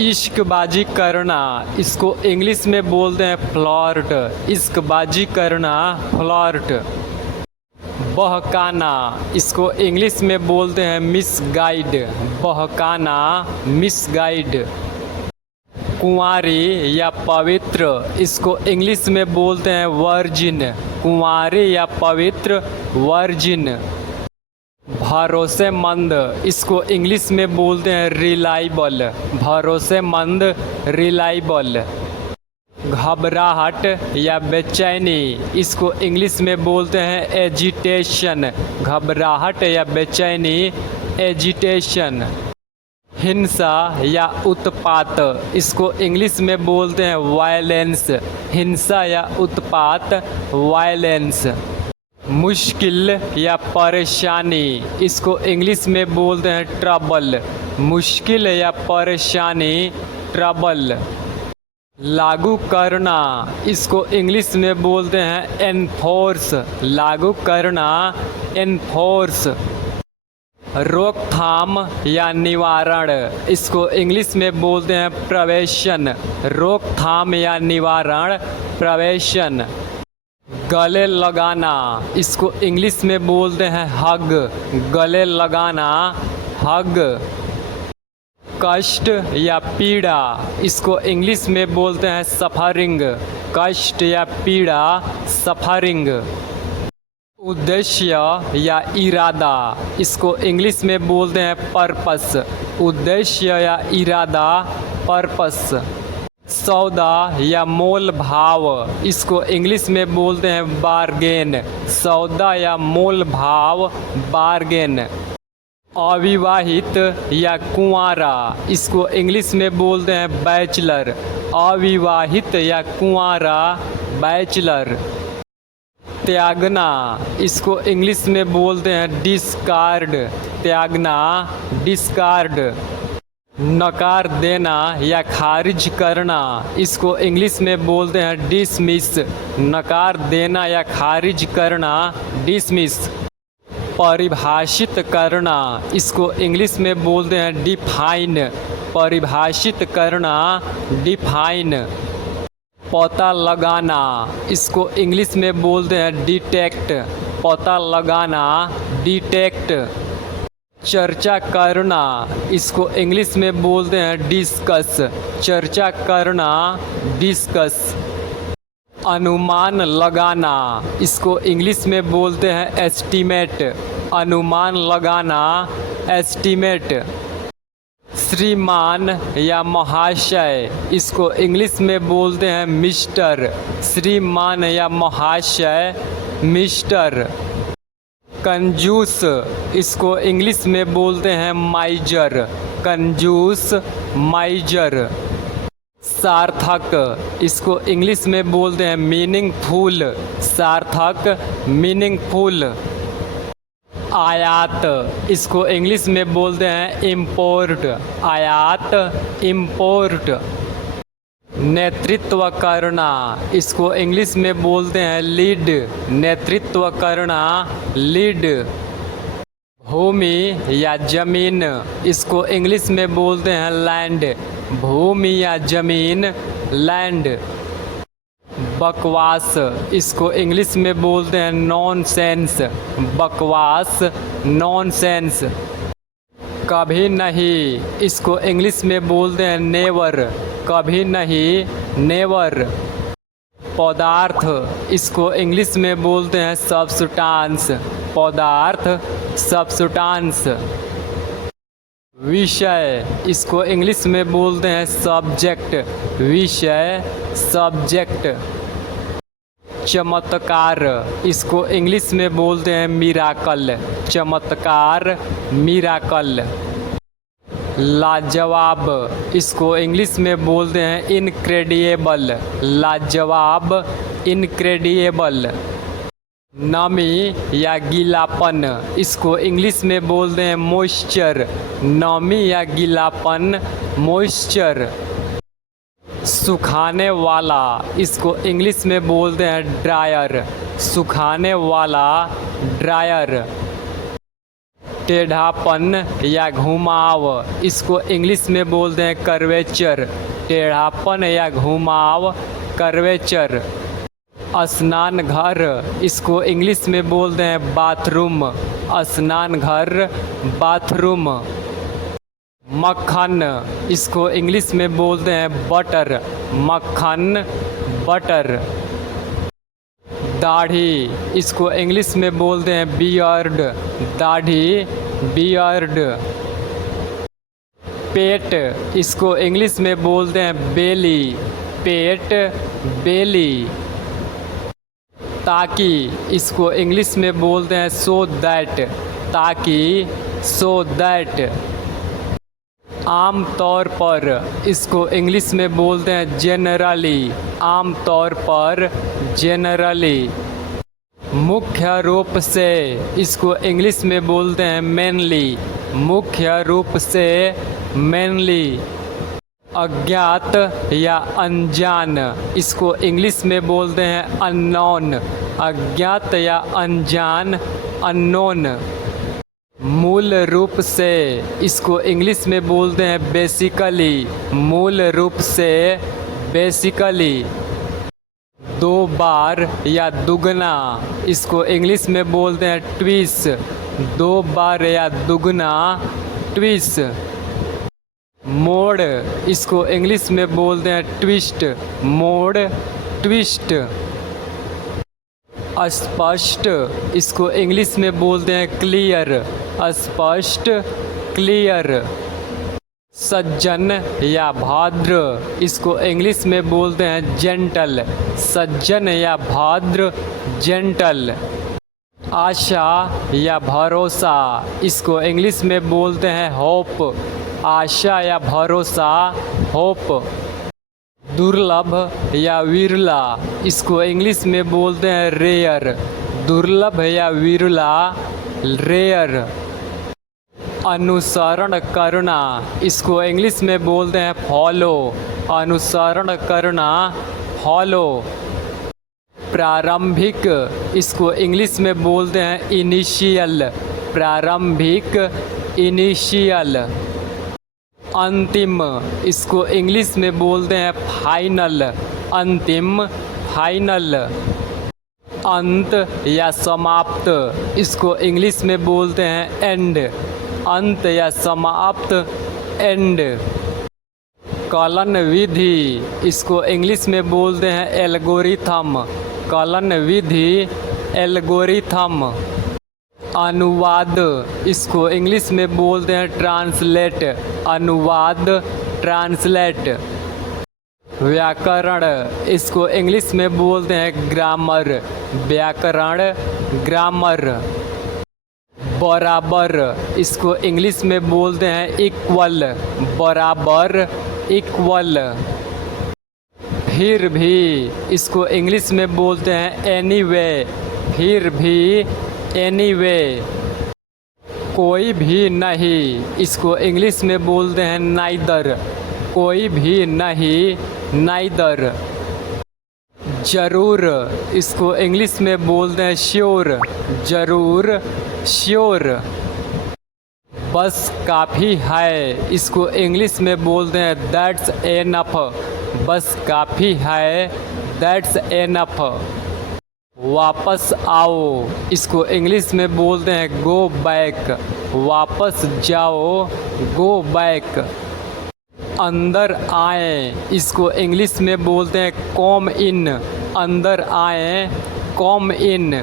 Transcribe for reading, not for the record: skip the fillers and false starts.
इश्कबाजी करना, इसको इंग्लिश में बोलते हैं फ्लर्ट। इश्कबाजी करना, फ्लर्ट। बहकाना, इसको इंग्लिश में बोलते हैं मिसगाइड। बहकाना, मिसगाइड। कुंवारी या पवित्र, इसको इंग्लिश में बोलते हैं वर्जिन। कुंवारी या पवित्र, वर्जिन। भरोसेमंद, इसको इंग्लिश में बोलते हैं रिलायबल। भरोसेमंद, रिलायबल। घबराहट या बेचैनी, इसको इंग्लिश में बोलते हैं एजिटेशन। घबराहट या बेचैनी, एजिटेशन। हिंसा या उत्पात, इसको इंग्लिश में बोलते हैं वायलेंस। हिंसा या उत्पात, वायलेंस। मुश्किल या परेशानी, इसको इंग्लिश में बोलते हैं ट्रबल। मुश्किल या परेशानी, ट्रबल। लागू करना, इसको इंग्लिश में बोलते हैं एनफोर्स। लागू करना, एनफोर्स। रोकथाम या निवारण, इसको इंग्लिश में बोलते हैं प्रिवेंशन। रोकथाम या निवारण, प्रिवेंशन। गले लगाना, इसको इंग्लिश में बोलते हैं हग। गले लगाना, हग। कष्ट या पीड़ा, इसको इंग्लिश में बोलते हैं सफरिंग। कष्ट या पीड़ा, सफरिंग। उद्देश्य या इरादा, इसको इंग्लिश में बोलते हैं पर्पस। उद्देश्य या इरादा, पर्पस। सौदा या मोल भाव, इसको इंग्लिश में बोलते हैं बार्गेन। सौदा या मोल भाव, बार्गेन। अविवाहित या कुंवारा, इसको इंग्लिश में बोलते हैं बैचलर। अविवाहित या कुंवारा, बैचलर। त्यागना, इसको इंग्लिश में बोलते हैं डिस्कार्ड। त्यागना, डिस्कार्ड। नकार देना या खारिज करना, इसको इंग्लिश में बोलते हैं डिसमिस। नकार देना या खारिज करना, डिसमिस। परिभाषित करना, इसको इंग्लिश में बोलते हैं डिफाइन। परिभाषित करना, डिफाइन। पता लगाना, इसको इंग्लिश में बोलते हैं डिटेक्ट। पता लगाना, डिटेक्ट। चर्चा करना, इसको इंग्लिश में बोलते हैं डिस्कस। चर्चा करना, डिस्कस। अनुमान लगाना, इसको इंग्लिश में बोलते हैं एस्टीमेट। अनुमान लगाना, एस्टीमेट। श्रीमान या महाशय, इसको इंग्लिश में बोलते हैं मिस्टर। श्रीमान या महाशय, मिस्टर। कंजूस, इसको इंग्लिश में बोलते हैं माइजर। कंजूस, माइजर। सार्थक, इसको इंग्लिश में बोलते हैं मीनिंगफुल। सार्थक, मीनिंगफुल। आयात, इसको इंग्लिश में बोलते हैं इम्पोर्ट। आयात, इम्पोर्ट। नेतृत्व करना, इसको इंग्लिश में बोलते हैं लीड। नेतृत्व करना, लीड। भूमि या जमीन, इसको इंग्लिश में बोलते हैं लैंड। भूमि या जमीन, लैंड। बकवास, इसको इंग्लिश में बोलते हैं नॉनसेंस। बकवास, नॉनसेंस। कभी नहीं, इसको इंग्लिश में बोलते हैं नेवर। कभी नहीं, नेवर। पदार्थ, इसको इंग्लिश में बोलते हैं सब्सटेंस। पदार्थ, सब्सटेंस। विषय, इसको इंग्लिश में बोलते हैं सब्जेक्ट। विषय, सब्जेक्ट। चमत्कार, इसको इंग्लिश में बोलते हैं मिराकल। चमत्कार, मिराकल। लाजवाब, इसको इंग्लिश में बोलते हैं इनक्रेडिएबल। लाजवाब, इनक्रेडिएबल। नमी या गीलापन, इसको इंग्लिश में बोलते हैं मॉइस्चर। नमी या गीलापन, मॉइस्चर। सुखाने वाला, इसको इंग्लिश में बोलते हैं ड्रायर। सुखाने वाला, ड्रायर। टेढ़ापन या घुमाव, इसको इंग्लिश में बोलते हैं कर्वेचर। टेढ़ापन या घुमाव, कर्वेचर। स्नान घर, इसको इंग्लिश में बोलते हैं बाथरूम। स्नान घर, बाथरूम। मक्खन, इसको इंग्लिश में बोलते हैं बटर। मक्खन, बटर। दाढ़ी, इसको इंग्लिश में बोलते हैं बियर्ड। दाढ़ी, बियर्ड। पेट, इसको इंग्लिश में बोलते हैं बेली। पेट, बेली। ताकि, इसको इंग्लिश में बोलते हैं सो दैट। ताकि, सो दैट। आम तौर पर, इसको इंग्लिश में बोलते हैं जेनरली। आम तौर पर, जेनरली। मुख्य रूप से, इसको इंग्लिश में बोलते हैं मेनली। मुख्य रूप से, मेनली। अज्ञात या अनजान, इसको इंग्लिश में बोलते हैं अननोन। अज्ञात या अनजान, अननोन। मूल रूप से, इसको इंग्लिश में बोलते हैं बेसिकली। मूल रूप से, बेसिकली। दो बार या दुगना, इसको इंग्लिश में बोलते हैं ट्विस। दो बार या दुगना, ट्विस। मोड़, इसको इंग्लिश में बोलते हैं ट्विस्ट। मोड़, ट्विस्ट। स्पष्ट, इसको इंग्लिश में बोलते हैं क्लियर। स्पष्ट, क्लियर। सज्जन या भाद्र, इसको इंग्लिश में बोलते हैं जेंटल। सज्जन या भाद्र, जेंटल। आशा या भरोसा, इसको इंग्लिश में बोलते हैं होप। आशा या भरोसा, होप। दुर्लभ या विरला, इसको इंग्लिश में बोलते हैं रेयर। दुर्लभ या विरला, रेयर। अनुसरण करना, इसको इंग्लिश में बोलते हैं फॉलो। अनुसरण करना, फॉलो। प्रारंभिक, इसको इंग्लिश में बोलते हैं इनिशियल। प्रारंभिक, इनिशियल। अंतिम, इसको इंग्लिश में बोलते हैं फाइनल। अंतिम, फाइनल। अंत या समाप्त, इसको इंग्लिश में बोलते हैं एंड। अंत या समाप्त, एंड। कलन विधि, इसको इंग्लिश में बोलते हैं एल्गोरिथम। कलन विधि, एल्गोरिथम। अनुवाद, इसको इंग्लिश में बोलते हैं ट्रांसलेट। अनुवाद, ट्रांसलेट। व्याकरण, इसको इंग्लिश में बोलते हैं ग्रामर। व्याकरण, ग्रामर। बराबर, इसको इंग्लिश में बोलते हैं इक्वल। बराबर, इक्वल। फिर भी, इसको इंग्लिश में बोलते हैं एनीवे। फिर भी, एनीवे। कोई भी नहीं, इसको इंग्लिश में बोलते हैं नाइदर। कोई भी नहीं, नाइदर। जरूर, इसको इंग्लिश में बोलते हैं श्योर। जरूर, श्योर। बस काफ़ी है, इसको इंग्लिश में बोलते हैं दैट्स एनफ। बस काफ़ी है, दैट्स एनफ। वापस आओ, इसको इंग्लिश में बोलते हैं गो बैक। वापस जाओ, गो बैक। अंदर आए, इसको इंग्लिश में बोलते हैं कम इन। अंदर आए, कम इन।